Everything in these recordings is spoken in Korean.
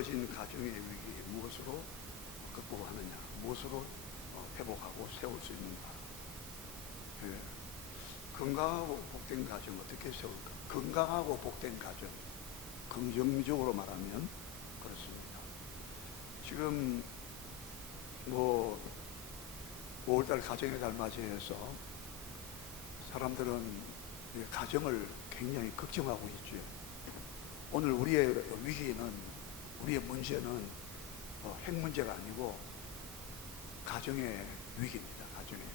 무너진 가정의 위기 무엇으로 극복하느냐, 무엇으로 회복하고 세울 수 있는가. 예. 건강하고 복된 가정 어떻게 세울까? 건강하고 복된 가정, 긍정적으로 말하면 그렇습니다. 지금 5월달 가정의 달 맞이해서 사람들은 가정을 굉장히 걱정하고 있죠. 오늘 우리의 위기는, 우리의 문제는 핵 문제가 아니고 가정의 위기입니다. 가정의 위기.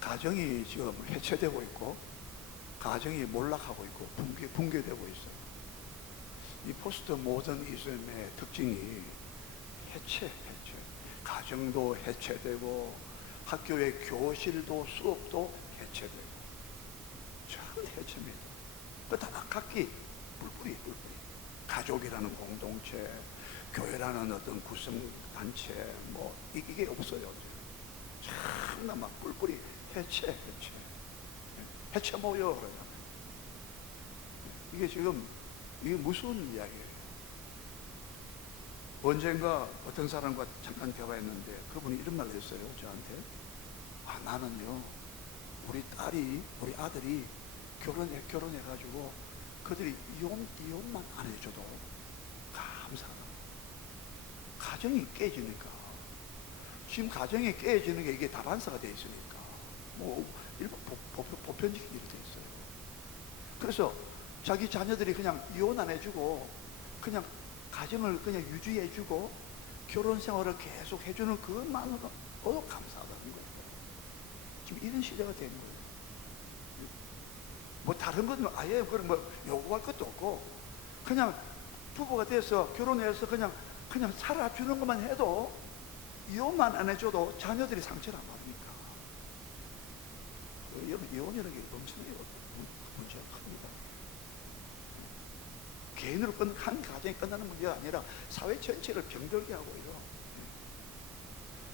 가정이 지금 해체되고 있고, 가정이 몰락하고 있고, 붕괴되고 있어요. 이 포스트 모더니즘의 특징이 해체. 가정도 해체되고, 학교의 교실도 수업도 해체되고, 참 해체입니다. 다 각기 뿔뿔이. 가족이라는 공동체, 교회라는 어떤 구성단체, 이게 없어요. 참나 막 뿔뿔이 해체 모여. 이게 지금, 이게 무슨 이야기예요? 언젠가 어떤 사람과 잠깐 대화했는데 그분이 이런 말을 했어요, 저한테. 나는요, 우리 아들이 결혼해가지고 그들이 이혼만 안 해줘도 감사하다. 가정이 깨지니까, 지금 가정이 깨지는 게 이게 다반사가 돼 있으니까 일반 보편적인 일이 돼 있어요. 그래서 자기 자녀들이 그냥 이혼 안 해주고 그냥 가정을 그냥 유지해주고 결혼 생활을 계속 해주는 그것만으로 감사하다는 거예요. 지금 이런 시대가 된 거예요. 다른 건 아예 요구할 것도 없고, 그냥 부부가 돼서 결혼해서 그냥 살아주는 것만 해도, 이혼만 안 해줘도 자녀들이 상처를 안 받으니까. 이혼이라는 게 엄청나게 문제가 큽니다. 개인으로 한 가정이 끝나는 문제가 아니라 사회 전체를 병들게 하고 있어요.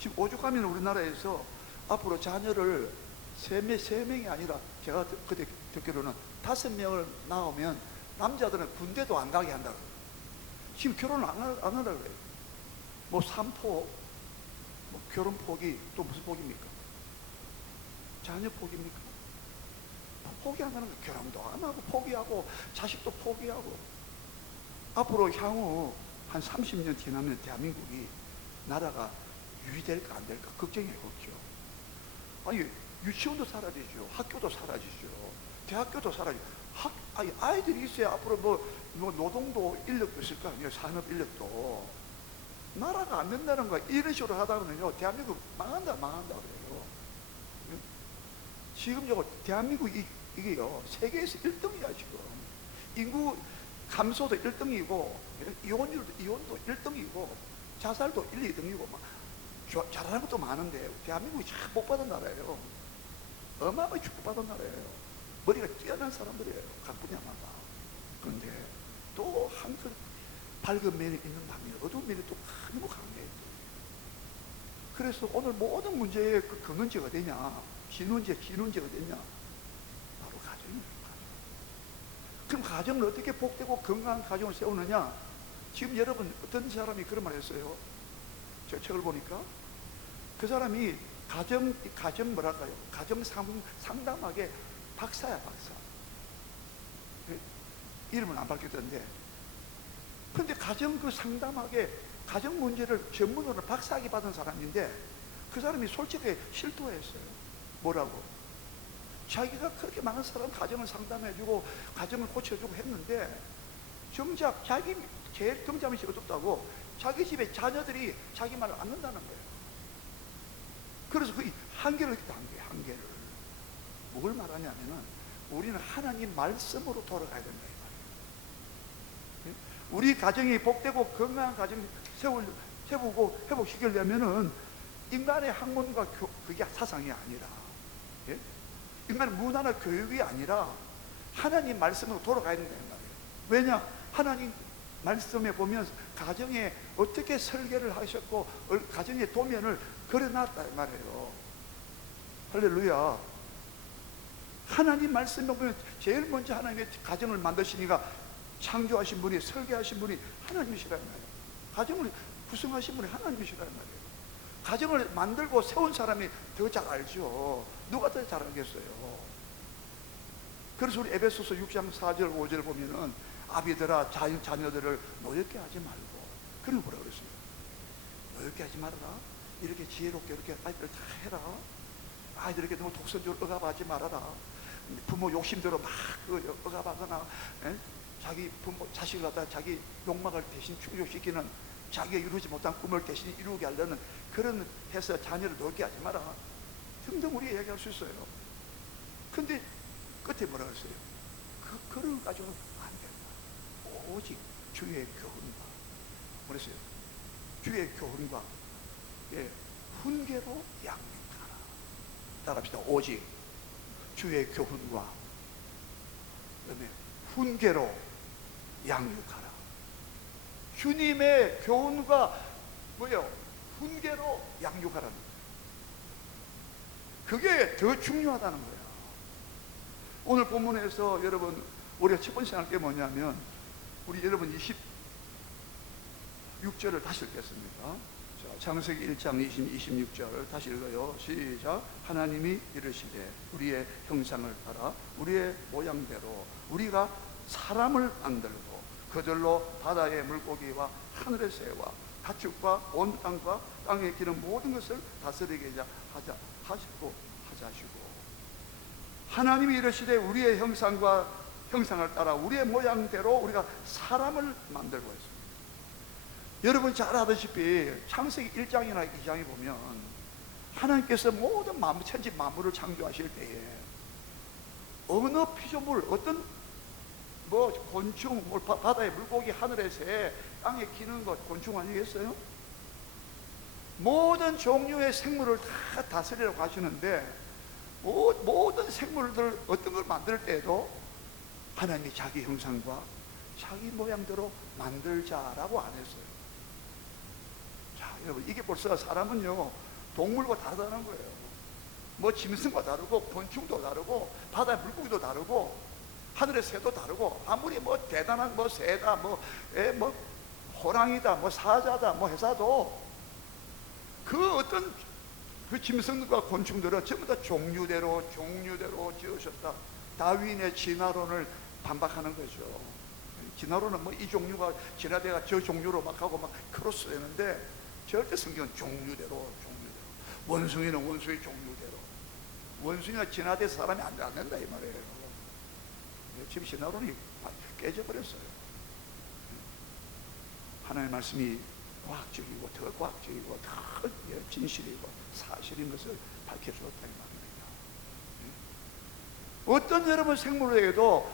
지금 오죽하면 우리나라에서 앞으로 자녀를 세 명이 아니라, 제가 그때 듣기로는 5명을 낳으면 남자들은 군대도 안 가게 한다고. 지금 결혼을 안 하려고 그래요. 3포, 결혼 포기, 또 무슨 포기입니까? 자녀 포기입니까? 포기한다는 거. 결혼도 안 하고 포기하고 자식도 포기하고. 앞으로 향후 한 30년 지나면 대한민국이, 나라가 유지될까 안 될까 걱정이 없죠. 아니, 유치원도 사라지죠. 학교도 사라지죠. 대학교도 사라지죠. 아이들이 있어야 앞으로 노동도 인력도 있을 거 아니에요. 산업 인력도. 나라가 안 된다는 거야. 이런 식으로 하다 보면요, 대한민국 망한다 그래요. 지금 대한민국 이게요, 세계에서 1등이야 지금. 인구 감소도 1등이고, 이혼도 1등이고, 자살도 1, 2등이고, 잘하는 것도 많은데 대한민국이 참 복받은 나라예요. 어마어마하게 축복받은 나라예요. 머리가 뛰어난 사람들이에요, 각 분야마다. 그런데 또 한편 밝은 면이 있는 반면에 어두운 면이 또 너무 강해요. 그래서 오늘 모든 문제의 그 근원지가 어디냐, 진원지가 어디냐, 바로 가정이에요. 그럼 가정을 어떻게 복되고 건강한 가정을 세우느냐? 지금 여러분, 어떤 사람이 그런 말 했어요. 제 책을 보니까 그 사람이 가정 상담학의 박사야, 박사. 이름은 안 밝혔던데, 그런데 상담학의 가정 문제를 전문으로 박사학위 받은 사람인데, 그 사람이 솔직히 실토했어요. 뭐라고? 자기가 그렇게 많은 사람 가정을 상담해주고 가정을 고쳐주고 했는데, 정작 자기 제일 경자면이 어둡다고 자기 집에 자녀들이 자기 말을 안 듣는다는 거예요. 그래서 그 한계를 느꼈다. 한계를. 뭘 말하냐면은, 우리는 하나님 말씀으로 돌아가야 된다 이 말이에요. 우리 가정이 복되고 건강한 가정 세우고 회복시키려면은 인간의 학문과 그게 사상이 아니라, 인간의 문화나 교육이 아니라 하나님 말씀으로 돌아가야 된다 이 말이에요. 왜냐? 하나님 말씀에 보면 가정에 어떻게 설계를 하셨고 가정의 도면을 그려놨다 이 말이에요. 할렐루야. 하나님 말씀에 보면 제일 먼저 하나님의 가정을 만드시니까 창조하신 분이, 설계하신 분이 하나님이시란 말이에요. 가정을 구성하신 분이 하나님이시란 말이에요. 가정을 만들고 세운 사람이 더 잘 알죠. 누가 더 잘 알겠어요. 그래서 우리 에베소서 6장 4절 5절 보면은 아비들아 자녀들을 노엽게 하지 말고, 그런 뭐라 그랬어요? 노엽게 하지 말아라. 이렇게 지혜롭게 이렇게 아이들을 다 해라. 아이들에게 너무 독선적으로 억압하지 말아라. 부모 욕심대로 막 억압하거나, 자기 부모 자식을 갖다 자기 욕망을 대신 충족시키는, 자기가 이루지 못한 꿈을 대신 이루게 하려는 그런 해서 자녀를 놀게 하지 마라 등등 우리가 얘기할 수 있어요. 근데 끝에 뭐라 그랬어요? 그런 가지고는 안 된다. 오직 주의 교훈과, 뭐랬어요? 주의 교훈과 훈계로 양육하라. 따라합시다. 오직 주의 교훈과 그다음에 훈계로 양육하라. 주님의 교훈과 뭐예요? 훈계로 양육하라는 거예요. 그게 더 중요하다는 거예요. 오늘 본문에서 여러분 우리가 첫 번째 할 게 뭐냐면, 우리 여러분 26절을 다시 읽겠습니다. 자, 창세기 1장 26절 다시 읽어요. 시작. 하나님이 이르시되 우리의 형상을 따라 우리의 모양대로 우리가 사람을 만들고 그들로 바다의 물고기와 하늘의 새와 가축과 온 땅과 땅에 기는 모든 것을 다스리게 하자 하시고 하나님이 이르시되 우리의 형상을 따라 우리의 모양대로 우리가 사람을 만들고 있습니다. 여러분 잘 아다시피 창세기 1장이나 2장에 보면 하나님께서 모든 천지 만물을 창조하실 때에 어느 피조물, 어떤 곤충, 바다의 물고기, 하늘의 새, 땅에 기는 것, 곤충 아니겠어요? 모든 종류의 생물을 다 다스리라고 하시는데, 모든 생물들 어떤 걸 만들 때에도 하나님이 자기 형상과 자기 모양대로 만들자라고 안 했어요. 자, 여러분, 이게 벌써 사람은요 동물과 다르다는 거예요. 짐승과 다르고 곤충도 다르고 바다의 물고기도 다르고 하늘의 새도 다르고, 아무리 대단한 새다, 호랑이다, 사자다, 해사도 그 어떤 그 짐승과 곤충들은 전부 다 종류대로 지으셨다. 다윈의 진화론을 반박하는 거죠. 진화론은 이 종류가 진화대가 저 종류로 막 하고 막 크로스되는데, 절대 성경은 종류대로. 원숭이는 원숭이 종류대로. 원숭이가 진화돼서 사람이 안 된다 이 말이에요. 지금 진화론이 깨져버렸어요. 하나님의 말씀이 과학적이고 더 과학적이고 더 진실이고 사실인 것을 밝혀주었다 이 말입니다. 어떤 여러분 생물에게도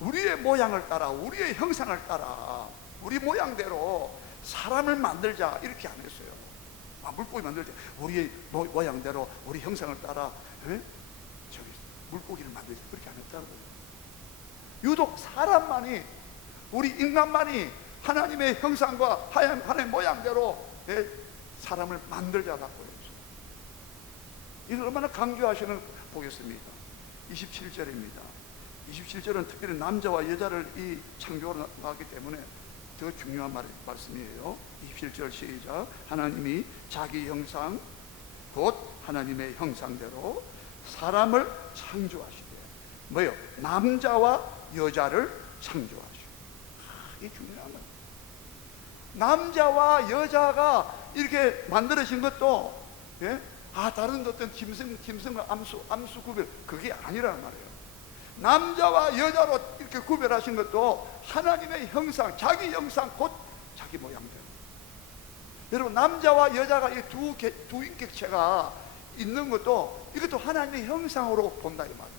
우리의 모양을 따라 우리의 형상을 따라 우리 모양대로 사람을 만들자 이렇게 안 했어요. 물고기 만들 때 우리의 모양대로 우리 형상을 따라 물고기를 만들자 그렇게 안 했다는 거예요. 유독 사람만이, 우리 인간만이 하나님의 형상과 하나님의 모양대로 사람을 만들자라고 했어요. 이걸 얼마나 강조하시는 보겠습니다. 27절입니다. 27절은 특별히 남자와 여자를 이 창조로 나왔기 때문에 더 중요한 말씀이에요. 27절 시작. 하나님이 자기 형상 곧 하나님의 형상대로 사람을 창조하시되 뭐요? 남자와 여자를 창조하시고. 이게 중요한 거예요. 남자와 여자가 이렇게 만들어진 것도 다른 어떤 짐승과 암수 구별, 그게 아니라는 말이에요. 남자와 여자로 이렇게 구별하신 것도 하나님의 형상, 자기 형상 곧 자기 모양대로. 여러분, 남자와 여자가 이 두 인격체가 있는 것도 이것도 하나님의 형상으로 본다 이 말이에요.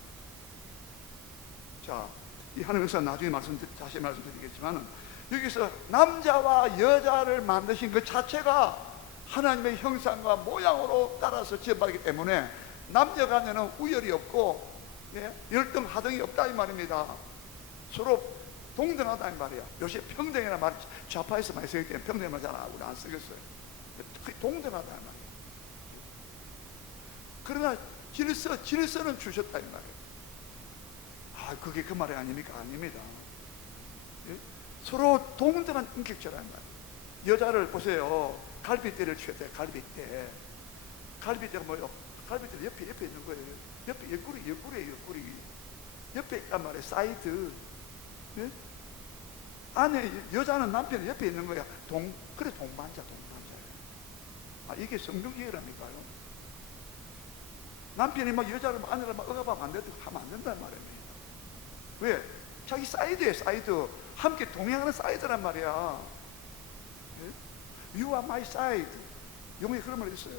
자, 이 하나님의 형상 나중에 다시 말씀드리겠지만, 여기서 남자와 여자를 만드신 그 자체가 하나님의 형상과 모양으로 따라서 지어봤기 때문에 남녀간에는 우열이 없고 열등 하등이 없다 이 말입니다. 서로 동등하다 이 말이야. 요새 평등이라는 말이 좌파에서 많이 쓰기 때문에 평등이라는 말 잘 안 쓰겠어요. 동등하다 이 말이야. 그러나 질서는 주셨다 이 말이에요. 그게 그 말이 아닙니까? 아닙니다. 서로 동등한 인격체란 말이에요. 여자를 보세요. 갈비뼈를 쳐야 돼. 갈비뼈가 뭐예요? 갈비뼈 옆에 있는 거예요. 옆에 옆구리 옆에 있단 말이에요. 사이드. 네? 안에 여자는 남편 옆에 있는 거야. 그래 동반자. 이게 성경이라니까요. 남편이 막 여자를 아내를 막 억압하면 안 된다고 하면 안 된단 말이에요. 왜? 자기 사이드에 사이드. 함께 동행하는 사이드란 말이야. You are my side. 영어에 그런 말이 있어요.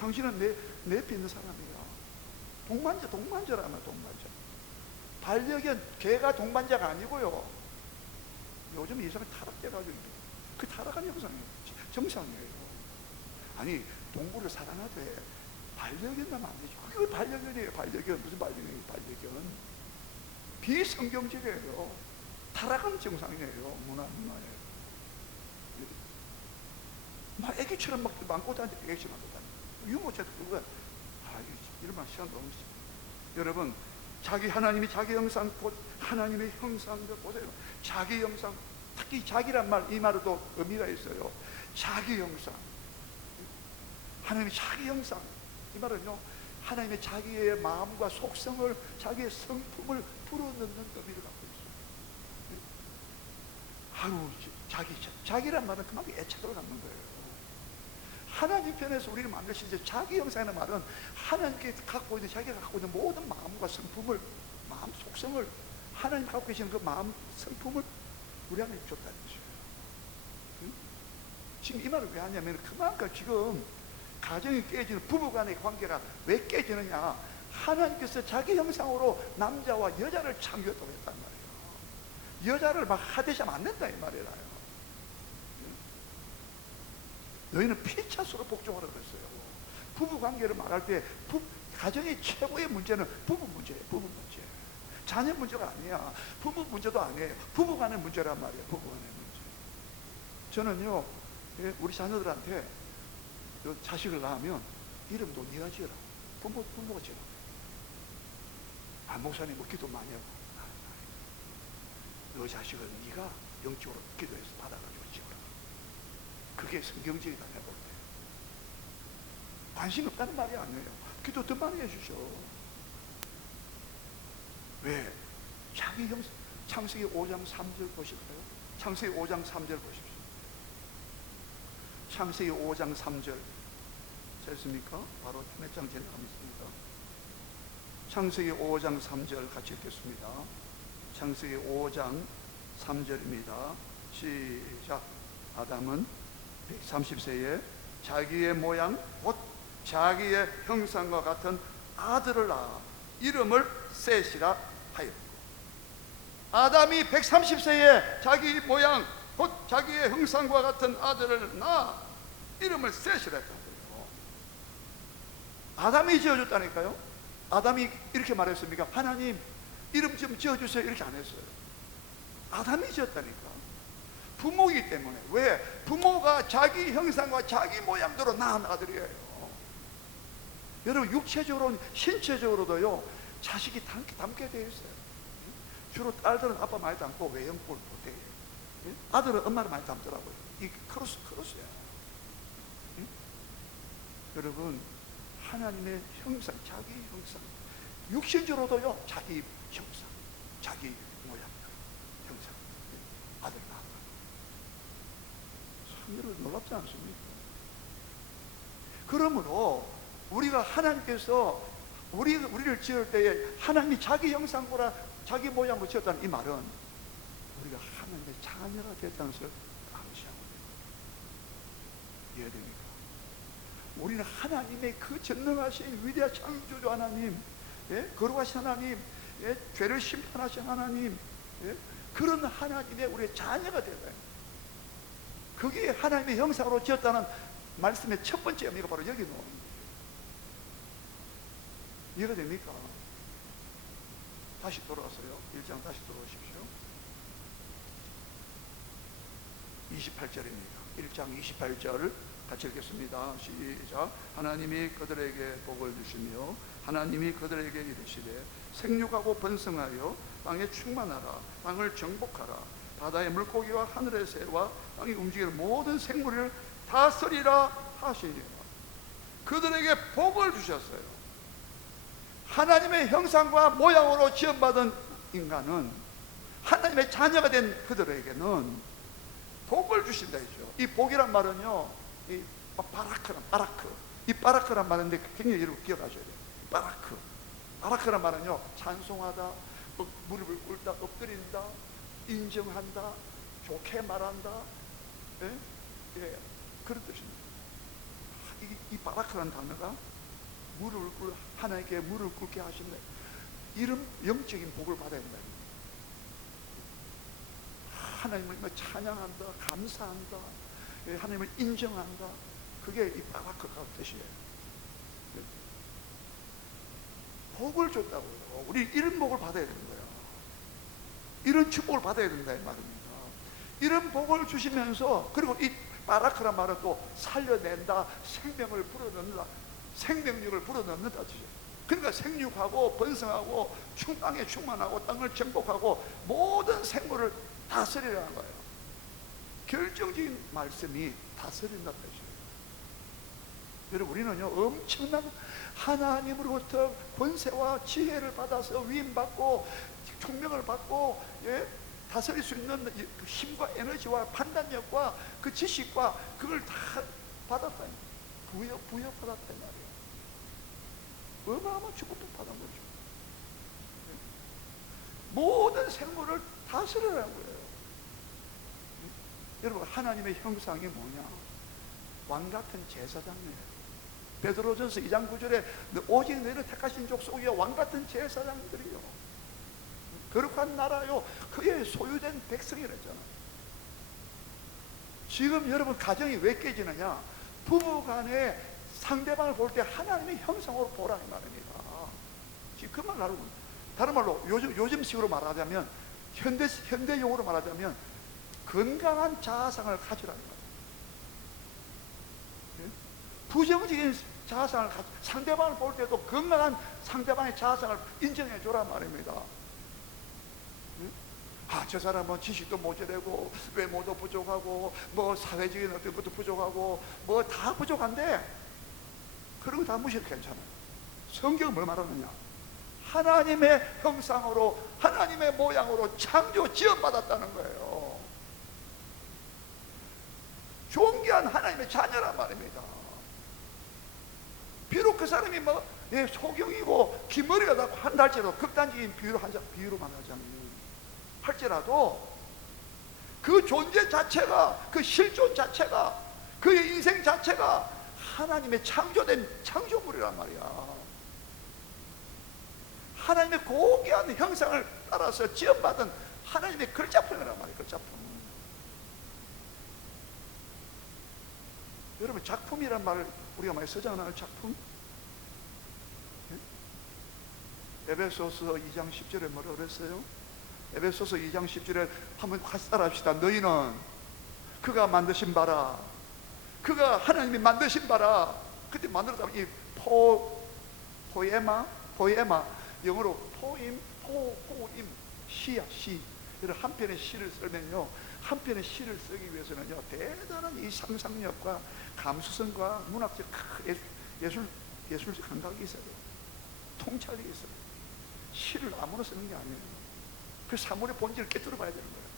당신은 내 옆에 있는 사람이야. 동반자라면 동반자. 반려견, 개가 동반자가 아니고요. 요즘 이 사람이 타락돼가지고 그 타락한 형상이에요. 정상이에요. 아니, 동물을 사랑하되 반려견 하면 안 되죠. 그게 반려견이에요. 반려견. 무슨 반려견이에요? 반려견. 비성경적이에요. 타락한 정상이에요. 문화예요. 막 애기처럼 막 안고 다니고 애기처럼 안고 다니고 유모차도 그거야. 이러면 시간 너무 있어. 여러분, 하나님이 자기 형상, 하나님의 형상을 보세요. 자기 형상, 특히 자기란 말, 이 말에도 의미가 있어요. 자기 형상. 하나님의 자기 형상. 이 말은요, 하나님의 자기의 마음과 속성을, 자기의 성품을 불어넣는 의미를 갖고 있어요. 자기란 말은 그만큼 애착을 갖는 거예요. 하나님 편에서 우리를 만드신 자기 형상이라는 말은 하나님께 갖고 있는, 자기가 갖고 있는 모든 마음과 성품을, 마음 속성을, 하나님 갖고 계시는 그 마음 성품을 우리 안에 줬다는 거죠. 지금 이 말을 왜 하냐면, 그만큼 지금 가정이 깨지는, 부부간의 관계가 왜 깨지느냐, 하나님께서 자기 형상으로 남자와 여자를 창조했다고 했단 말이에요. 여자를 막 하대시하면 안 된다 이 말이라요. 너희는 피차수로 복종하라고 그랬어요. 부부 관계를 말할 때 가정의 최고의 문제는 부부 문제예요. 자녀 문제가 아니야. 부부 문제도 아니에요. 부부 간의 문제란 말이에요. 부부 간의 문제. 저는요, 우리 자녀들한테 자식을 낳으면 이름도 네가 지어라. 부모가 지어라. 목사님 뭐 기도 많이 하고, 너 자식은 네가 영적으로 기도해서 받아가지고 지어라. 그게 성경적이다 해볼 때. 관심 없다는 말이 아니에요. 기도 더 많이 해주셔. 왜? 자기 형상. 창세기 5장 3절 보실까요? 창세기 5장 3절 보십시오. 창세기 5장 3절 됐습니까? 바로 몇 장 지나가겠습니다. 창세기 5장 3절 같이 읽겠습니다. 창세기 5장 3절입니다. 시작. 아담은 130세에 자기의 모양 곧 자기의 형상과 같은 아들을 낳아 이름을 셋이라 하였고, 아담이 130세에 자기 모양 곧 자기의 형상과 같은 아들을 낳아 이름을 셋이라 했다고요. 아담이 지어줬다니까요. 아담이 이렇게 말했습니까? 하나님 이름 좀 지어주세요 이렇게 안 했어요. 아담이 지었다니까. 부모이기 때문에. 왜? 부모가 자기 형상과 자기 모양대로 낳은 아들이에요. 여러분, 육체적으로 신체적으로도요 자식이 닮게 되어 있어요. 주로 딸들은 아빠 많이 닮고 외형꼴 못해요. 아들은 엄마를 많이 닮더라고요. 이 크로스예요. 여러분, 하나님의 형상, 자기 형상, 육신적으로도요 자기 형상, 자기 모양, 형상, 아들 낳았다. 참 놀랍지 않습니까? 그러므로 우리가 하나님께서 우리를 지을 때에 하나님이 자기 형상보다 자기 모양으로 지었다는 이 말은 우리가 하나님의 자녀가 됐다는 것을 암시하고 이해됩니까? 우리는 하나님의 그 전능하신 위대한 창조주 하나님, 거룩하신 하나님, 죄를 심판하신 하나님, 그런 하나님의 우리의 자녀가 되어요. 그게 하나님의 형상으로 지었다는 말씀의 첫 번째 의미가 바로 여기 나옵니다. 이해가 됩니까? 다시 돌아왔어요. 1장 다시 돌아오십시오. 28절입니다. 1장 28절 같이 읽겠습니다. 시작. 하나님이 그들에게 복을 주시며 하나님이 그들에게 이르시되 생육하고 번성하여 땅에 충만하라. 땅을 정복하라. 바다의 물고기와 하늘의 새와 땅이 움직이는 모든 생물을 다스리라 하시니라. 그들에게 복을 주셨어요. 하나님의 형상과 모양으로 지음받은 인간은, 하나님의 자녀가 된 그들에게는 복을 주신다 했죠. 이 복이란 말은요, 이 바라크, 이 바라크란 말인데 굉장히 여러분 기억하셔야 돼요. 바라크란 말은요, 찬송하다, 무릎을 꿇다, 엎드린다, 인정한다, 좋게 말한다, 예? 예, 그런 뜻입니다. 이 바라크라는 단어가 무릎을 꿇, 하나님께 무릎을 꿇게 하신다, 이런 영적인 복을 받아야 된다. 하나님을 찬양한다, 감사한다, 하나님을 인정한다, 그게 이 바라크가 뜻이에요. 복을 줬다고요. 우리 이런 복을 받아야 되는 거예요. 이런 축복을 받아야 된다 이 말입니다. 이런 복을 주시면서, 그리고 이 바라크란 말은 또 살려낸다, 생명을 불어넣는다, 생명력을 불어넣는다 뜻이에요. 그러니까 생육하고 번성하고 땅에 충만하고 땅을 정복하고 모든 생물을 다스리라는 거예요. 결정적인 말씀이 다스린다는 뜻이에요. 여러분, 우리는요, 엄청난 하나님으로부터 권세와 지혜를 받아서 위임받고 총명을 받고, 예? 다스릴 수 있는 힘과 에너지와 판단력과 그 지식과 그걸 다 받았다, 부여받았단 말이에요. 어마어마한 축복도 받은 거죠. 모든 생물을 다스리라는 거예요. 여러분, 하나님의 형상이 뭐냐? 왕같은 제사장이에요. 베드로전서 2장 9절에 오직 너희를 택하신 족속이여 왕같은 제사장들이요, 거룩한 나라요, 그의 소유된 백성이랬잖아요. 지금 여러분 가정이 왜 깨지느냐? 부부간에 상대방을 볼 때 하나님의 형상으로 보라는 말입니다. 지금 그 말 나누고, 다른 말로 요즘식으로 말하자면, 현대용어로 말하자면 건강한 자아상을 가지라는 거예요. 부정적인 자아상을 가지, 상대방을 볼 때도 건강한 상대방의 자아상을 인정해 주란 말입니다. 저 사람은 지식도 모자라고 외모도 부족하고 뭐 사회적인 어떤 것도 부족하고 뭐 다 부족한데, 그런 거 다 무시해도 괜찮아요. 성경은 뭘 말하느냐? 하나님의 형상으로, 하나님의 모양으로 창조 지음받았다는 거예요. 존귀한 하나님의 자녀란 말입니다. 비록 그 사람이 뭐 소경이고 긴 머리가 나고 한다 할지라도, 극단적인 비유로 말하자면 할지라도, 그 존재 자체가, 그 실존 자체가, 그의 인생 자체가 하나님의 창조된 창조물이란 말이야. 하나님의 고귀한 형상을 따라서 지음받은 하나님의 글자품이란 말이에요. 글자품. 여러분, 작품이란 말을 우리가 많이 쓰잖아요. 작품. 에베소서 2장 10절에 뭐라 그랬어요? 에베소서 2장 10절에 한번 같이 따라합시다. 너희는 그가 만드신 바라, 그가 하나님이 만드신 바라. 그때 만들었다면 이 포에마, 영어로 포임, 시야, 시. 한 편의 시를 쓰면요, 한 편의 시를 쓰기 위해서는요, 대단한 이 상상력과 감수성과 문학적 예술 감각이 있어야 돼요. 통찰력이 있어요. 시를 아무나 쓰는 게 아니에요. 그 사물의 본질을 깨뜨려 봐야 되는 거예요.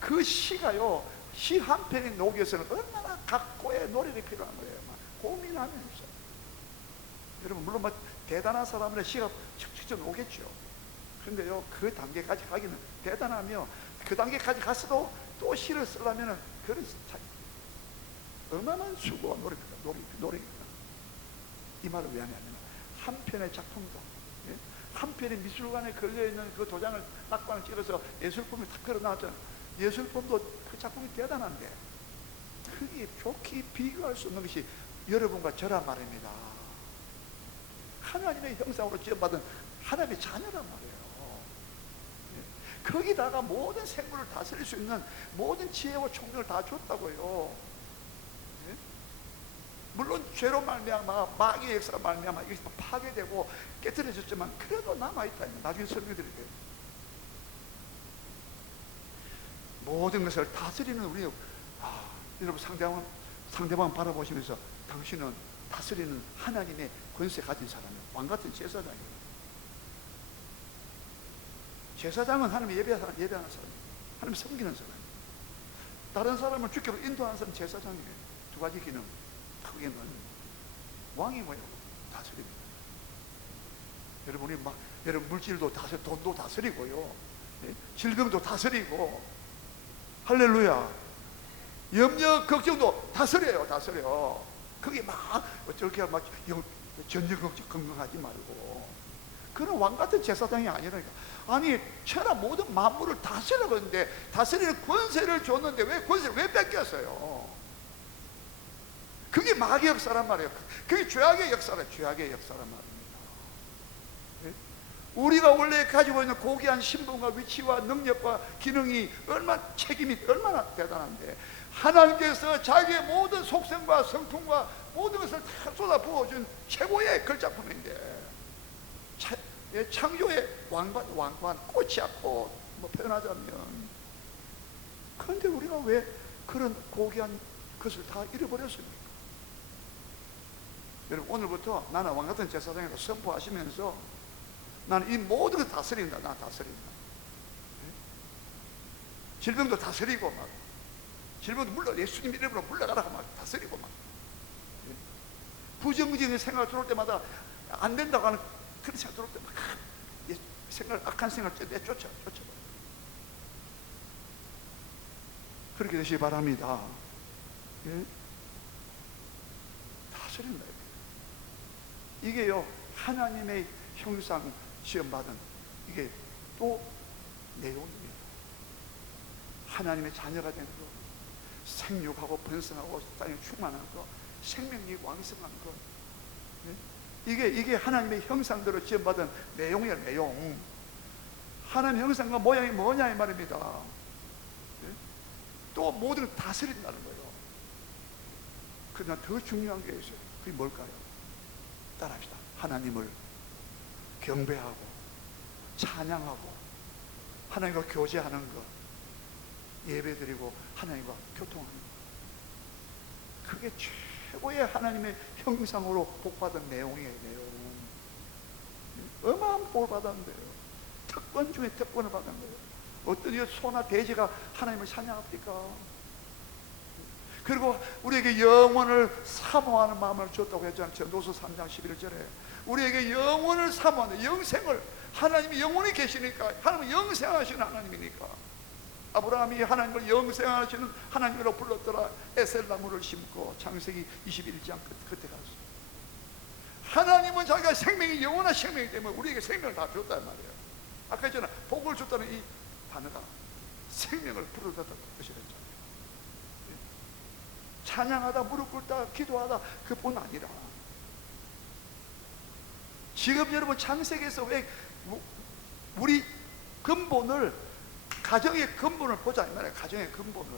그 시가요, 시 한 편에 녹기 위해서는 얼마나 각고의 노력이 필요한 거예요. 고민하면서. 여러분, 물론 대단한 사람들의 시가 직접 오겠죠. 그런데요, 그 단계까지 가기는 대단하며, 그 단계까지 갔어도 또 시를 쓰려면 그런 어마어마한 수고와 노력입니다. 이 말을 왜 하냐면, 한 편의 작품도, 한 편의 미술관에 걸려있는 그 도장을, 낙관을 찍어서 예술품을 탁 걸어 놨잖아요. 예술품도 그 작품이 대단한데, 크게 좋게 비교할 수 없는 것이 여러분과 저란 말입니다. 하나님의 형상으로 지음받은 하나님의 자녀란 말이에요. 거기다가 모든 생물을 다스릴 수 있는 모든 지혜와 총명을 다 줬다고요. 물론 죄로 말미암아, 마귀의 역사로 말미암아 이것이 파괴되고 깨뜨려졌지만 그래도 남아있다. 나중에 설명드릴게요. 모든 것을 다스리는 우리, 여러분 상대방 바라보시면서 당신은 다스리는 하나님의 권세 가진 사람이에요. 왕같은 제사장이에요. 제사장은 하나님의 예배하는 사람이에요. 하나님 섬기는 사람이에요. 다른 사람을 주께로 인도하는 사람은 제사장이에요. 두 가지 기능. 크게는 왕이 뭐예요? 다스립니다. 여러분이 여러분 물질도 다스리고, 돈도 다스리고요, 질병도 다스리고, 할렐루야. 염려 걱정도 다스려요. 다스려. 그게 막 저렇게 막 전쟁 걱정하지 말고. 그런 왕같은 제사장이 아니라니까. 아니 천하 모든 만물을 다스려는데, 다스리는 권세를 줬는데 왜 권세를 왜 뺏겼어요? 그게 마귀의 역사란 말이에요. 그게 죄악의 역사란 말입니다. 우리가 원래 가지고 있는 고귀한 신분과 위치와 능력과 기능이 책임이 얼마나 대단한데, 하나님께서 자기의 모든 속성과 성품과 모든 것을 다 쏟아 부어준 최고의 걸작품인데, 창조의 왕관, 꽃이야 꽃, 표현하자면. 그런데 우리가 왜 그런 고귀한 것을 다 잃어버렸습니까? 여러분, 오늘부터 나는 왕같은 제사장이라고 선포하시면서, 나는 이 모든 걸 다스린다. 나 다스린다. 질병도 다스리고, 질병도 예수님 이름으로 물러가라고 다스리고, 부정적인 생각 들어올 때마다 안 된다고 하는 그런 생각 들어올 때마다 악한 생각 내쫓아. 그렇게 되시기 바랍니다. 다스린다. 이게요, 하나님의 형상 시험받은 이게 또 내용입니다. 하나님의 자녀가 되는 것, 생육하고 번성하고 땅에 충만한 것, 생명이 왕성한 것, 이게 하나님의 형상대로 지음받은 내용이에요. 내용. 하나님의 형상과 모양이 뭐냐 이 말입니다. 또 모든 걸 다스린다는 거예요. 그러나 더 중요한 게 있어요. 그게 뭘까요? 따라합시다. 하나님을 경배하고 찬양하고 하나님과 교제하는 것, 예배드리고 하나님과 교통하는 것, 그게 최고의 하나님의 형상으로 복받은 내용이에요. 내용. 어마어마한 복 받았는데요. 특권 중에 특권을 받은 거예요. 어떤 소나 돼지가 하나님을 찬양합니까? 그리고 우리에게 영원을 사모하는 마음을 줬다고 했잖아요. 전도서 3장 11절에 우리에게 영원을 사모하는, 영생을, 하나님이 영원히 계시니까, 하나님은 영생하시는 하나님이니까, 아브라함이 하나님을 영생하시는 하나님으로 불렀더라. 에셀 나무를 심고 창세기 21장 그때 갔어요. 하나님은 자기가 생명이 영원한 생명이기 때문에 우리에게 생명을 다 줬단 말이에요. 아까 했잖아, 복을 줬다는 이 단어가 생명을 불어넣었다는 것이랬잖아요. 찬양하다, 무릎 꿇다, 기도하다, 그뿐 아니라 지금 여러분 창세기에서 왜 우리 근본을, 가정의 근본을 보자 이 말이에요. 가정의 근본을,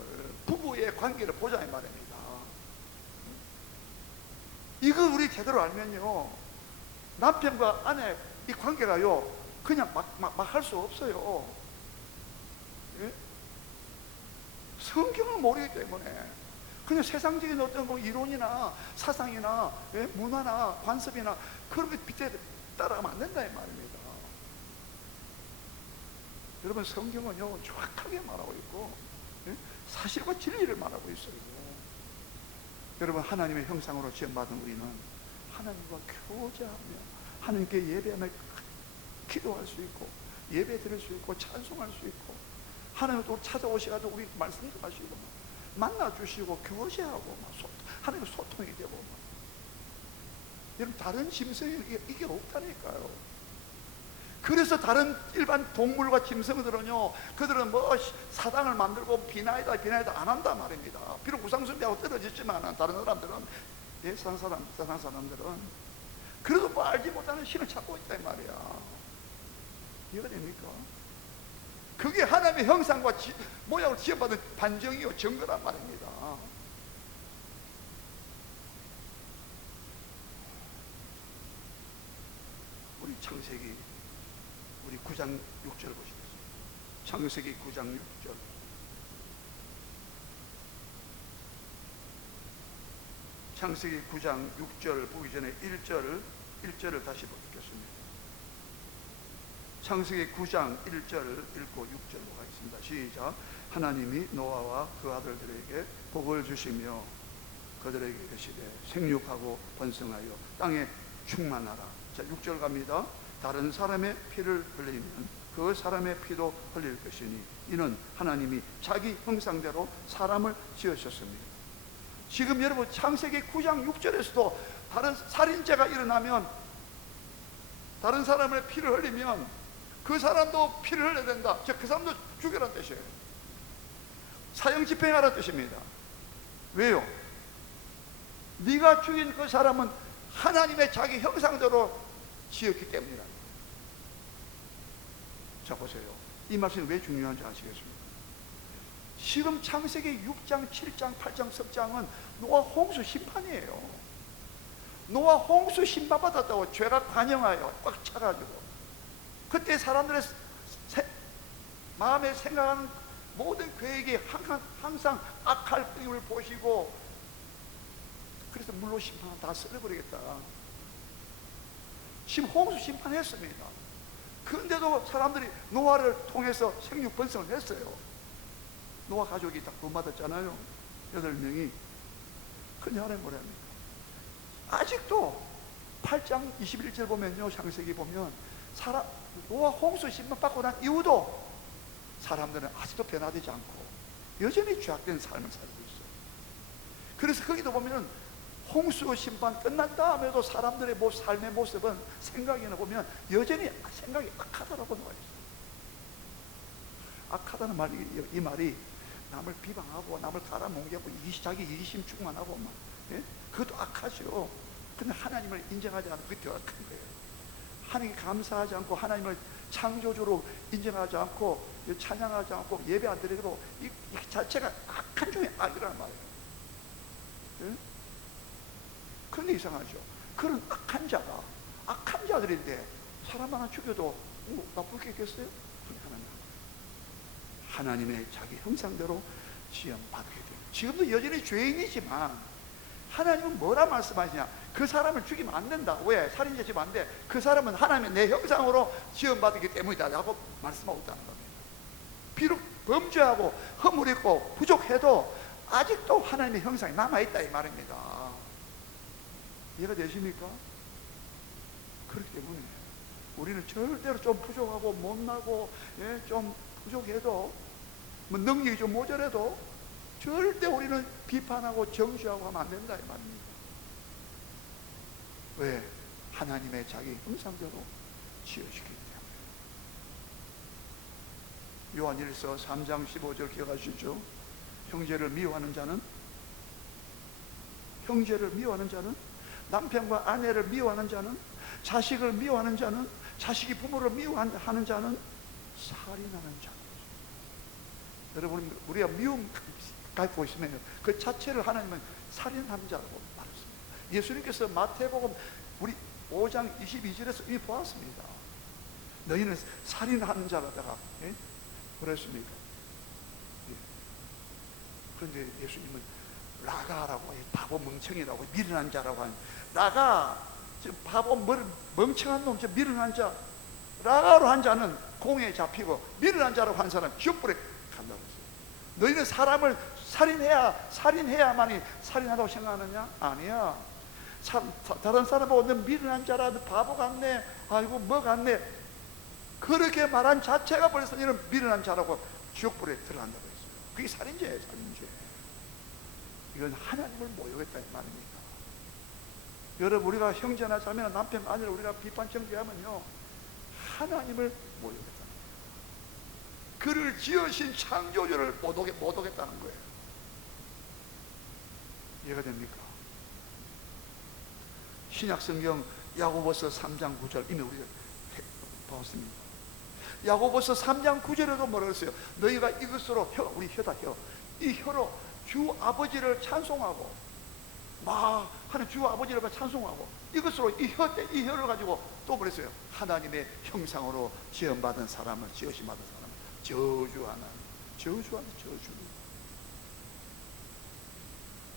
부부의 관계를 보자 이 말입니다. 이거 우리 제대로 알면요, 남편과 아내 이 관계가요 그냥 막 할 수 없어요. 예? 성경을 모르기 때문에 그냥 세상적인 어떤 이론이나 사상이나, 문화나 관습이나 그런 게 밑에 따라가면 안 된다 이 말입니다. 여러분, 성경은요 정확하게 말하고 있고, 사실과 진리를 말하고 있어요. 여러분, 하나님의 형상으로 지음받은 우리는 하나님과 교제하며 하나님께 예배하며 기도할 수 있고, 예배 드릴 수 있고, 찬송할 수 있고, 하나님이 또 찾아오셔가지고 우리 말씀도 하시고 만나주시고 교제하고 하나님과 소통이 되고. 여러분, 다른 짐승이 이게 없다니까요. 그래서 다른 일반 동물과 짐승들은요, 그들은 사당을 만들고 비나이다 안 한단 말입니다. 비록 우상숭배하고 떨어졌지만 다른 사람들은, 세상 사람들은 그래도 알지 못하는 신을 찾고 있다 이 말이야. 이해가 됩니까? 그게 하나님의 형상과 모양을 지어받은 반정이요, 증거란 말입니다. 우리 창세기, 우리 9장 6절 보시겠습니다. 창세기 9장 6절. 창세기 9장 6절 보기 전에 1절을 다시 보겠습니다. 창세기 9장 1절을 읽고 6절로 가겠습니다. 시작. 하나님이 노아와 그 아들들에게 복을 주시며 그들에게 이르시되 생육하고 번성하여 땅에 충만하라. 자, 6절 갑니다. 다른 사람의 피를 흘리면 그 사람의 피도 흘릴 것이니 이는 하나님이 자기 형상대로 사람을 지으셨습니다. 지금 여러분 창세기 9장 6절에서도 다른 살인죄가 일어나면, 다른 사람의 피를 흘리면 그 사람도 피를 흘려야 된다. 즉 그 사람도 죽여라는 뜻이에요. 사형 집행하라는 뜻입니다. 왜요? 네가 죽인 그 사람은 하나님의 자기 형상대로 지었기 때문이다. 자, 보세요. 이 말씀이 왜 중요한지 아시겠습니까? 지금 창세기 6장, 7장, 8장, 10장은 노아 홍수 심판이에요. 노아 홍수 심판받았다고 죄가 관영하여 꽉 차가지고, 그때 사람들의 마음에 생각하는 모든 계획이 항상 악할 그림을 보시고, 그래서 물로 심판은 다 썰어버리겠다. 지금 홍수 심판했습니다. 그런데도 사람들이 노아를 통해서 생육 번성을 했어요. 노아 가족이 다 구원받았잖아요. 8명이. 그런데 하나님 뭐라 합니까? 아직도 8장 21절 보면요, 창세기 보면 노아 홍수 심판 받고 난 이후도 사람들은 아직도 변화되지 않고 여전히 죄악된 삶을 살고 있어요. 그래서 거기도 보면은 홍수 심판 끝난 다음에도 사람들의 삶의 모습은, 생각이나 보면 여전히 생각이 악하다라고 나와 있어요. 악하다는 말이, 이 말이 남을 비방하고 남을 깔아뭉개고 자기 이기심 충만하고 막, 예? 그것도 악하죠. 근데 하나님을 인정하지 않고 그게 더 악한 거예요. 하나님께 감사하지 않고 하나님을 창조주로 인정하지 않고 찬양하지 않고 예배 안 드리고, 이 자체가 악한 중에 악이라는 말이에요. 예? 그런데 이상하죠. 그런 악한 자들인데 사람 하나 죽여도 나쁠 게 있겠어요? 하나님의 자기 형상대로 지음받게 돼요. 지금도 여전히 죄인이지만 하나님은 뭐라 말씀하시냐? 그 사람을 죽이면 안 된다. 왜? 살인죄 지면 안 돼. 그 사람은 하나님의 내 형상으로 지음받기 때문이다 라고 말씀하고 있다는 겁니다. 비록 범죄하고 허물 있고 부족해도 아직도 하나님의 형상이 남아있다 이 말입니다. 이해가 되십니까? 그렇기 때문에 우리는 절대로 좀 부족하고 못나고, 예, 좀 부족해도 뭐 능력이 좀 모자라도 절대 우리는 비판하고 정죄하고 하면 안 된다 이 말입니다. 왜? 하나님의 자기 형상대로 지어주기 때문에. 요한일서 3장 15절 기억하시죠? 형제를 미워하는 자는 남편과 아내를 미워하는 자는, 자식을 미워하는 자는, 자식이 부모를 미워하는 자는 살인하는 자. 여러분, 우리가 미움 갖고 있으면 그 자체를 하나님은 살인하는 자라고 말했습니다. 예수님께서 마태복음 우리 5장 22절에서 이미 보았습니다. 너희는 살인하는 자라다가, 예? 그랬습니까? 예. 그런데 예수님은 라가라고, 바보 멍청이라고, 미련한 자라고 하는, 라가, 바보 멍청한 놈, 미련한 자, 라가로 한 자는 공에 잡히고 미련한 자라고 한 사람 지옥불에 간다고 했어요. 너희는 사람을 살인해야만이 살인하다고 생각하느냐? 아니야. 다른 사람 보고 너 미련한 자라, 너 바보 같네, 아이고 뭐 같네, 그렇게 말한 자체가 벌써 너는 미련한 자라고 지옥불에 들어간다고 했어요. 그게 살인죄예요, 살인죄. 이건 하나님을 모욕했다 이 말입니다. 여러분, 우리가 형제나 자매나 남편 아내를 우리가 비판 정죄하면요, 하나님을 모욕했다. 그를 지으신 창조주를 모독했다는 거예요. 이해가 됩니까? 신약성경 야고보서 3장 9절 이미 우리가 봤습니다. 야고보서 3장 9절에도 뭐라고 했어요? 너희가 이것으로 우리 혀다 이 혀로 주 아버지를 찬송하고 막 하는 주 아버지를 찬송하고, 이것으로 이 혀를 가지고 또 그랬어요. 하나님의 형상으로 지음받은 사람을, 지으심받은 사람을 저주하는 저주.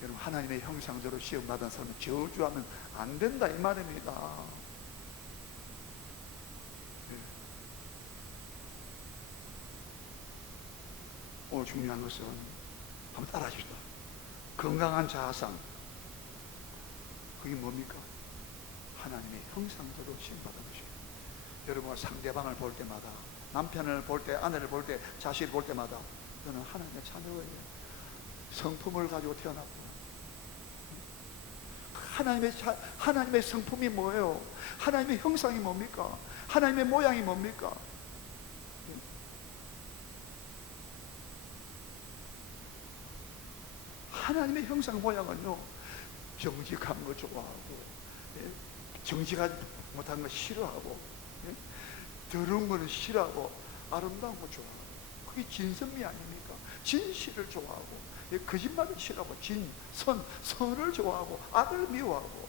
여러분, 하나님의 형상대로 시험받은 사람은 저주하면 안 된다 이 말입니다. 오늘 중요한 것은 한번 따라하시죠. 건강한 자아상, 그게 뭡니까? 하나님의 형상대로 시험받은 것이에요. 여러분, 상대방을 볼 때마다, 남편을 볼 때, 아내를 볼 때, 자식을 볼 때마다 저는 하나님의 자녀예요. 성품을 가지고 태어났고, 하나님의 성품이 뭐예요? 하나님의 형상이 뭡니까? 하나님의 모양이 뭡니까? 하나님의 형상 모양은요, 정직한 거 좋아하고, 정직하지 못한 거 싫어하고, 더러운 거는 싫어하고, 아름다운 거 좋아하고, 그게 진선미 아닙니까? 진실을 좋아하고, 거짓말을 싫어하고, 선을 좋아하고, 악을 미워하고,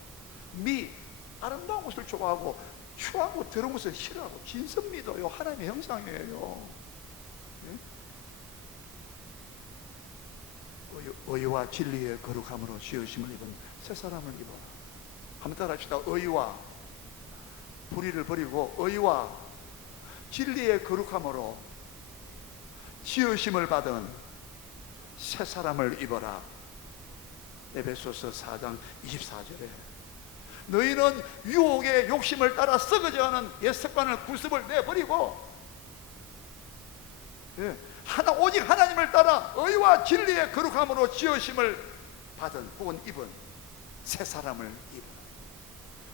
아름다운 것을 좋아하고, 추하고 더러운 것을 싫어하고, 진선미도요 하나님의 형상이에요. 의와 진리의 거룩함으로 지으심을 입은 새 사람을 입어라. 한번 따라합시다. 의와 불의를 버리고 의와 진리의 거룩함으로 지으심을 받은 새 사람을 입어라. 에베소서 4장 24절에 너희는 유혹의 욕심을 따라 썩어져가는 옛 습관을 구습을 내버리고, 오직 하나님을 따라 의와 진리의 거룩함으로 지으심을 받은 혹은 입은 새 사람을 입은,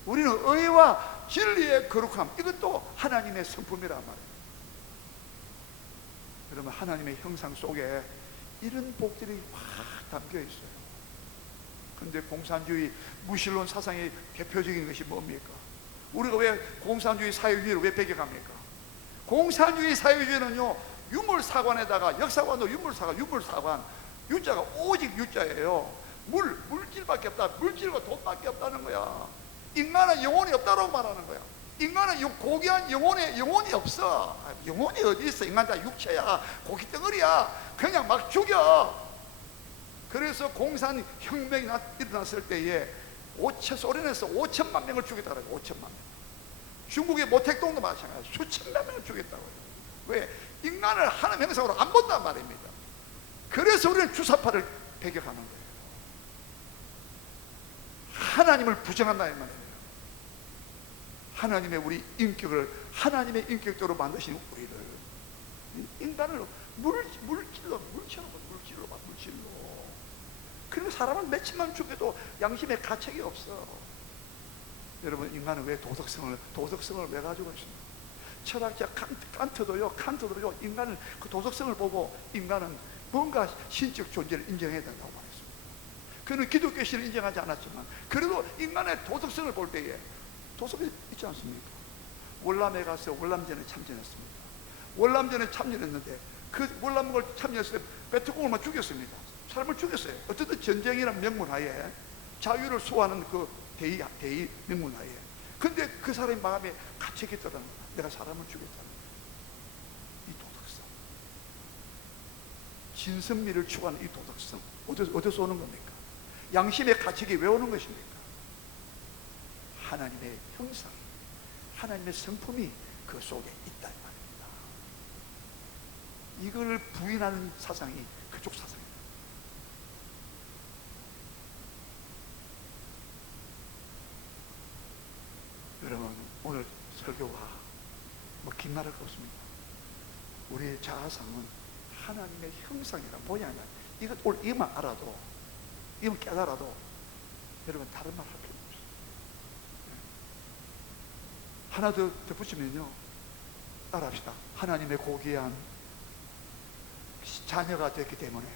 우리는 의와 진리의 거룩함, 이것도 하나님의 성품이란 말이에요. 여러분, 하나님의 형상 속에 이런 복들이 확 담겨 있어요. 그런데 공산주의 무신론 사상의 대표적인 것이 뭡니까? 우리가 왜 공산주의 사회주의를 왜 배격합니까? 공산주의 사회주의는요, 유물사관에다가, 역사관도 유물사관, 유자가 오직 유자예요. 물질밖에 없다. 물질과 돈밖에 없다는 거야. 인간은 영혼이 없다고 말하는 거야. 인간은 고귀한 영혼이 없어. 영혼이 어디 있어? 인간 다 육체야, 고깃덩어리야. 그냥 막 죽여. 그래서 공산혁명이 일어났을 때에 소련에서 5천만 명을 죽였다고 해요. 5천만 명. 중국의 모택동도 마찬가지예요. 수천만 명을 죽였다고 해요. 왜? 인간을 하나님 형상으로 안 본단 말입니다. 그래서 우리는 주사파를 배격하는 거예요. 하나님을 부정한다 이 말이에요. 하나님의 인격대로 만드신 우리를, 인간을 물질로. 그리고 사람은 며칠만 죽여도 양심에 가책이 없어. 여러분, 인간은 왜 도덕성을 왜 가지고 있습니까? 철학자 칸트도요, 인간을 그 도덕성을 보고 인간은 뭔가 신적 존재를 인정해야 된다고 말했습니다. 그는 기독교신을 인정하지 않았지만 그래도 인간의 도덕성을 볼 때에 도덕이 있지 않습니까? 월남에 가서 월남전에 참전했습니다. 월남전에 참전했는데 그 월남을 참전했을 때 베트콩을만 죽였습니다. 사람을 죽였어요. 어쨌든 전쟁이라는 명문 하에 자유를 수호하는 그 대의 명문 하에. 근데 그 사람의 마음에 가책이 있더라는 거야. 내가 사람을 죽였다는 거야. 이 도덕성, 진선미를 추구하는 이 도덕성, 어디서 오는 겁니까? 양심의 가책이 왜 오는 것입니까? 하나님의 형상, 하나님의 성품이 그 속에 있다 이 말입니다. 이걸 부인하는 사상이 그쪽 사상입니다. 여러분, 오늘 설교가 긴 말할 거 없습니다. 우리의 자아상은 하나님의 형상이라 모양이야. 오늘 이만 알아도, 이만 깨달아도 여러분 다른 말 할 필요 없어요. 하나 더 덧붙이면요, 따라합시다. 하나님의 고귀한 자녀가 됐기 때문에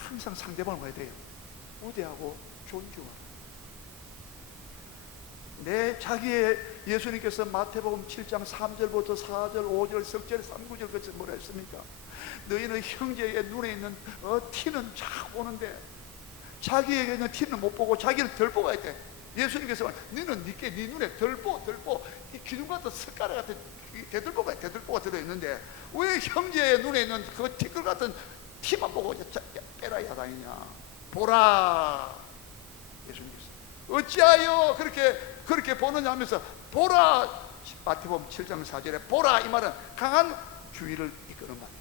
항상 상대방을 뭐해야 돼요? 우대하고 존중하고. 자기의 예수님께서 마태복음 7장 3절부터 4절, 5절, 석절, 3구절 그것을 뭐라 했습니까? 너희는 형제의 눈에 있는 티는 쫙 보는데 자기에게 있는 티는 못 보고 자기는 덜 보고 있대. 예수님께서 말, 너는 네 눈에 덜 보. 이 기둥 같은 숟가락 같은 대들보가 들어있는데 왜 형제의 눈에 있는 그 티끌 같은 티만 보고 빼라 야단이냐? 보라. 예수님께서 어찌하여 그렇게 보느냐 하면서 보라. 마태복음 7장 4절에 보라, 이 말은 강한 주의를 이끄는 말이에요.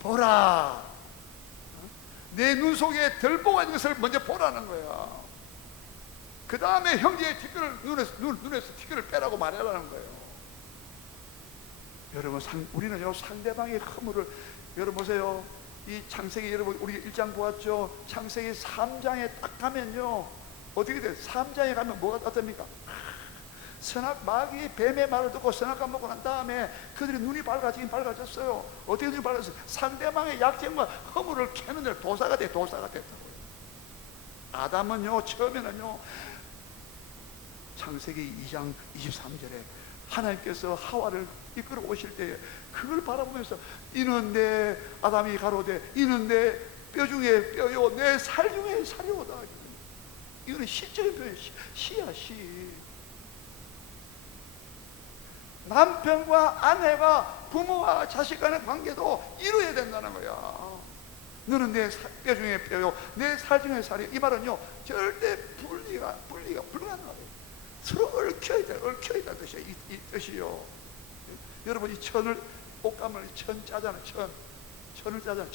보라. 내 눈 속에 들보가 있는 것을 먼저 보라는 거야. 그 다음에 형제의 티끌을 눈에서 티끌을 빼라고 말하라는 거예요. 여러분, 우리는요 상대방의 허물을, 여러분 보세요. 이 창세기, 여러분 우리 1장 보았죠? 창세기 3장에 딱 가면요 어떻게 돼요? 3장에 가면 뭐가 어떻습니까? 선악, 마귀 뱀의 말을 듣고 선악과 먹고 난 다음에 그들이 눈이 밝아졌어요. 어떻게 눈이 밝아졌어요? 상대방의 약점과 허물을 캐는 데 도사가 됐다고요. 아담은요 처음에는요 창세기 2장 23절에 하나님께서 하와를 이끌어 오실 때에 그걸 바라보면서 이는 내, 아담이 가로되 이는 내 뼈 중에 뼈요 내 살 중에 살이오다. 이거는 시적인 표현, 시야, 시. 남편과 아내가 부모와 자식 간의 관계도 이루어야 된다는 거야. 너는 내 뼈 중에 뼈요 내 살 중에 살이. 이 말은요 절대 분리가 불가능하다. 서로 얽혀야 있다는 뜻이야. 이 뜻이요. 여러분 이 천을, 옷감을 천 짜잖아요. 천을 짜잖아요.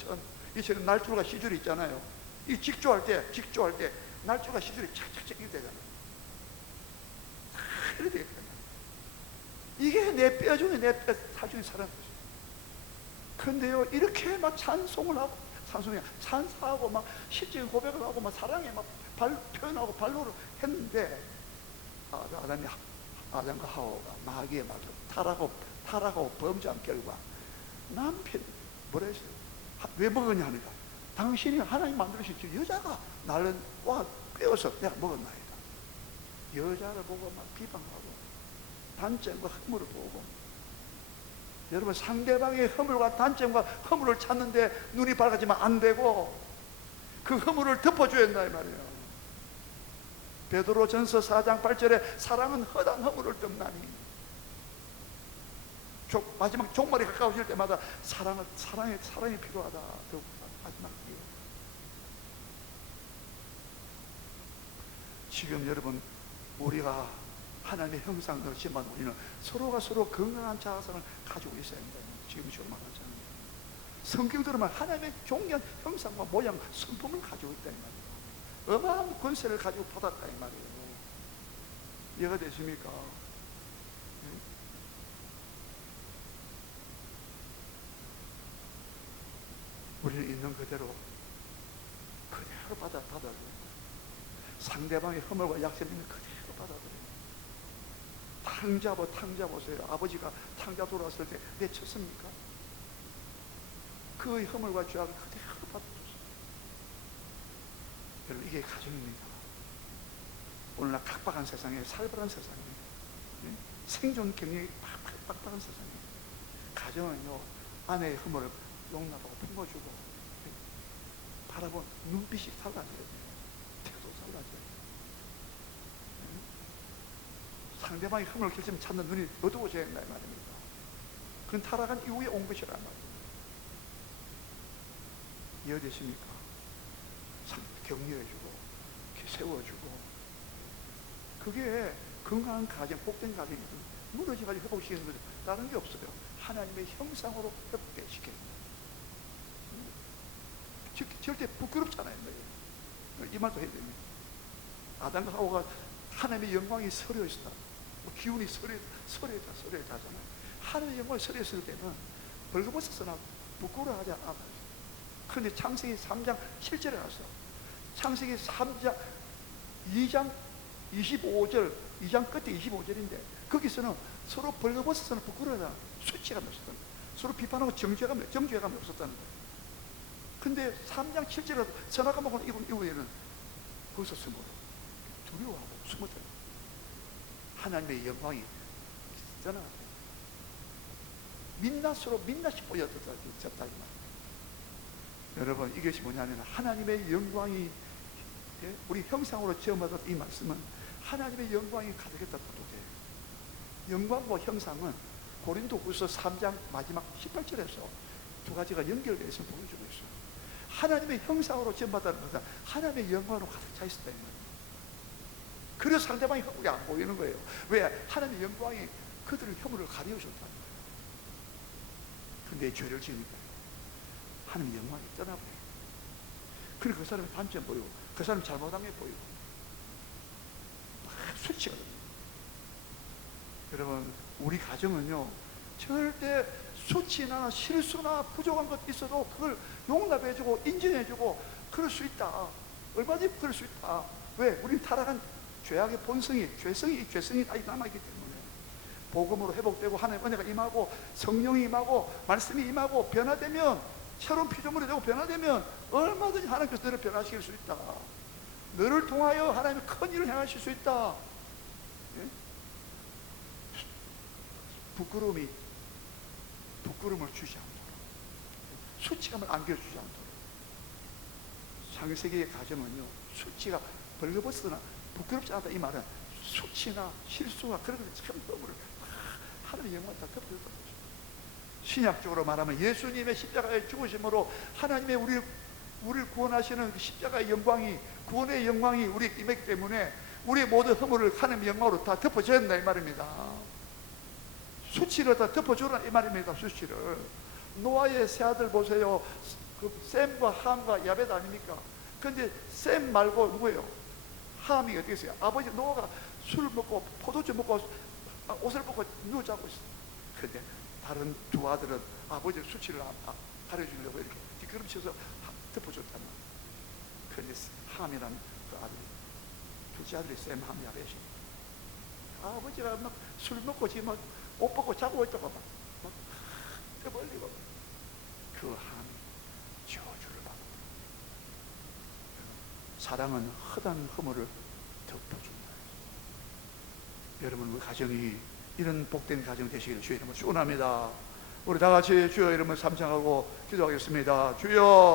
이 천은 날줄과 시줄이 있잖아요. 이 직조할 때 날줄과 시줄이 착착착 이렇게 되잖아요. 이렇게 되잖아요. 이게 내 뼈 중에 내 뼈, 살 중에 살아는 것이에요. 그런데요 이렇게 막 찬사하고 막 실질 고백을 하고 막 사랑에 막 표현하고 발로를 했는데 아담과 하와가 마귀의 말로 타락하고 범죄한 결과 남편이 뭐라 했어요? 왜 먹었냐 하니까 당신이 하나님 만들으신 여자가 나를 빼어서 내가 먹었나이다. 여자를 보고 막 비방하고 단점과 허물을 보고. 여러분 상대방의 허물과 단점과 허물을 찾는데 눈이 밝아지면 안 되고 그 허물을 덮어줘야 한다 이 말이에요. 베드로전서 4장 8절에 사랑은 허다한 허물을 덮나니. 마지막 종말이 가까워질 때마다 사랑이 필요하다. 마지막 기회. 지금 여러분 우리가 하나님의 형상이지만 우리는 서로가 서로 건강한 자아성을 가지고 있어야 합니다. 지금 말하잖아요. 성경대로만 하나님의 존귀한 형상과 모양, 성품을 가지고 있다 이 말이에요. 어마어마한 권세를 가지고 받았다 이 말이에요. 이해가 되십니까? 우리는 있는 그대로 받아들여요. 상대방의 허물과 약점을 그대로 받아들여요. 탕자 보세요. 아버지가 탕자 돌아왔을 때 내쳤습니까? 그의 허물과 죄악을 그대로 받아들였어요. 여러분 이게 가정입니다. 오늘날 각박한 세상에, 살벌한 세상에, 생존 경력이 빡빡한 세상에 가정은요 아내의 허물을 용납하고 품어주고 바라본 눈빛이 달라져야 돼요. 태도 달라져야 돼요. 상대방의 허물을 결점 찾는 눈이 어두워져야 된다 이 말입니다. 그건 타락한 이후에 온 것이란 말이에요. 이해되십니까? 격려해주고 세워주고 그게 건강한 가정, 복된 가정이 무너져가지고 회복시키는 거죠. 다른 게 없어요. 하나님의 형상으로 회복시켜요. 절대 부끄럽잖아요. 이 말도 해야 됩니다. 아담과 하와가 하나님의 영광이 서려 있었다. 기운이 서려있다잖아요. 하나님의 영광이 서려있을 때는 벌거벗어서나 부끄러워하지 않았어요. 그런데 창세기 3장 7절에 가서 창세기 3장 2장 25절 2장 끝에 25절인데 거기서는 서로 벌거벗어서는 부끄러워하지 않았어요. 수치감이 없었다는 거예요. 서로 비판하고 정죄감이 없었다는 거예요. 근데 3장 7절에서 선악과 먹은 이후에는 거기서 숨어 두려워하고 숨었다. 하나님의 영광이 있잖아. 민낯이 보여졌다 이 말이에요. 여러분 이것이 뭐냐면 하나님의 영광이 우리 형상으로 지어받은 이 말씀은 하나님의 영광이 가득했다고 돼요. 영광과 형상은 고린도후서 3장 마지막 18절에서 두 가지가 연결되어 있음을 보여주고 있어요. 하나님의 형상으로 지음받았다는 것은 하나님의 영광으로 가득 차 있었다 이 말이에요. 그래서 상대방이 허물이 안 보이는 거예요. 왜? 하나님의 영광이 그들의 허물을 가리우셨다는 거예요. 근데 죄를 지으니까 하나님의 영광이 떠나버려요. 그리고 그 사람의 단점 보이고 그 사람이 잘못한 게 보이고 수치가 됩니다. 여러분, 우리 가정은요 절대 수치나 실수나 부족한 것 있어도 그걸 용납해주고 인정해주고 그럴 수 있다. 얼마든지 그럴 수 있다. 왜? 우린 타락한 죄악의 본성이 죄성이 아직 남아있기 때문에 복음으로 회복되고 하나님의 은혜가 임하고 성령이 임하고 말씀이 임하고 변화되면 새로운 피조물이 되고 변화되면 얼마든지 하나님께서 너를 변화시킬 수 있다. 너를 통하여 하나님의 큰 일을 행하실 수 있다. 예? 부끄러움을 주지 않도록, 수치감을 안겨주지 않도록. 창세기의 가정은요 수치가 벌거벗으나 부끄럽지 않다. 이 말은 수치나 실수나 그런 것을 참 너무를 하나님의 영광을 다 덮어줬다는 거죠. 신약적으로 말하면 예수님의 십자가의 죽으심으로 하나님의 우리를 구원하시는 그 십자가의 영광이, 구원의 영광이 우리에 임했기 때문에 우리의 모든 허물을 하나님의 영광으로 다 덮어줘야 된다 이 말입니다. 수치를 다 덮어주라 이 말입니다. 수치를. 노아의 세 아들 보세요. 그 셈과 함과 야벳 아닙니까? 근데 셈 말고 누구예요? 함이 어떻게 했어요? 아버지 노아가 술을 먹고 포도주 먹고 옷을 벗고 누워 자고 있어요. 근데 다른 두 아들은 아버지의 수치를 가려주려고 이렇게 뒷걸음쳐서 덮어줬단 말이에요. 근데 함이라는 그 아들이, 둘째 아들이 셈, 함, 야벳이 아버지가 막 술 먹고 지금 막 옷 벗고 자고 있다가 막 떠벌리고 그 함이 저주를 받고. 사랑은 허다한 허물을 덮어준다. 여러분, 우리 가정이 이런 복된 가정 되시기를 주의 이름으로 축원합니다. 우리 다 같이 주여 이름을 삼창하고 기도하겠습니다. 주여.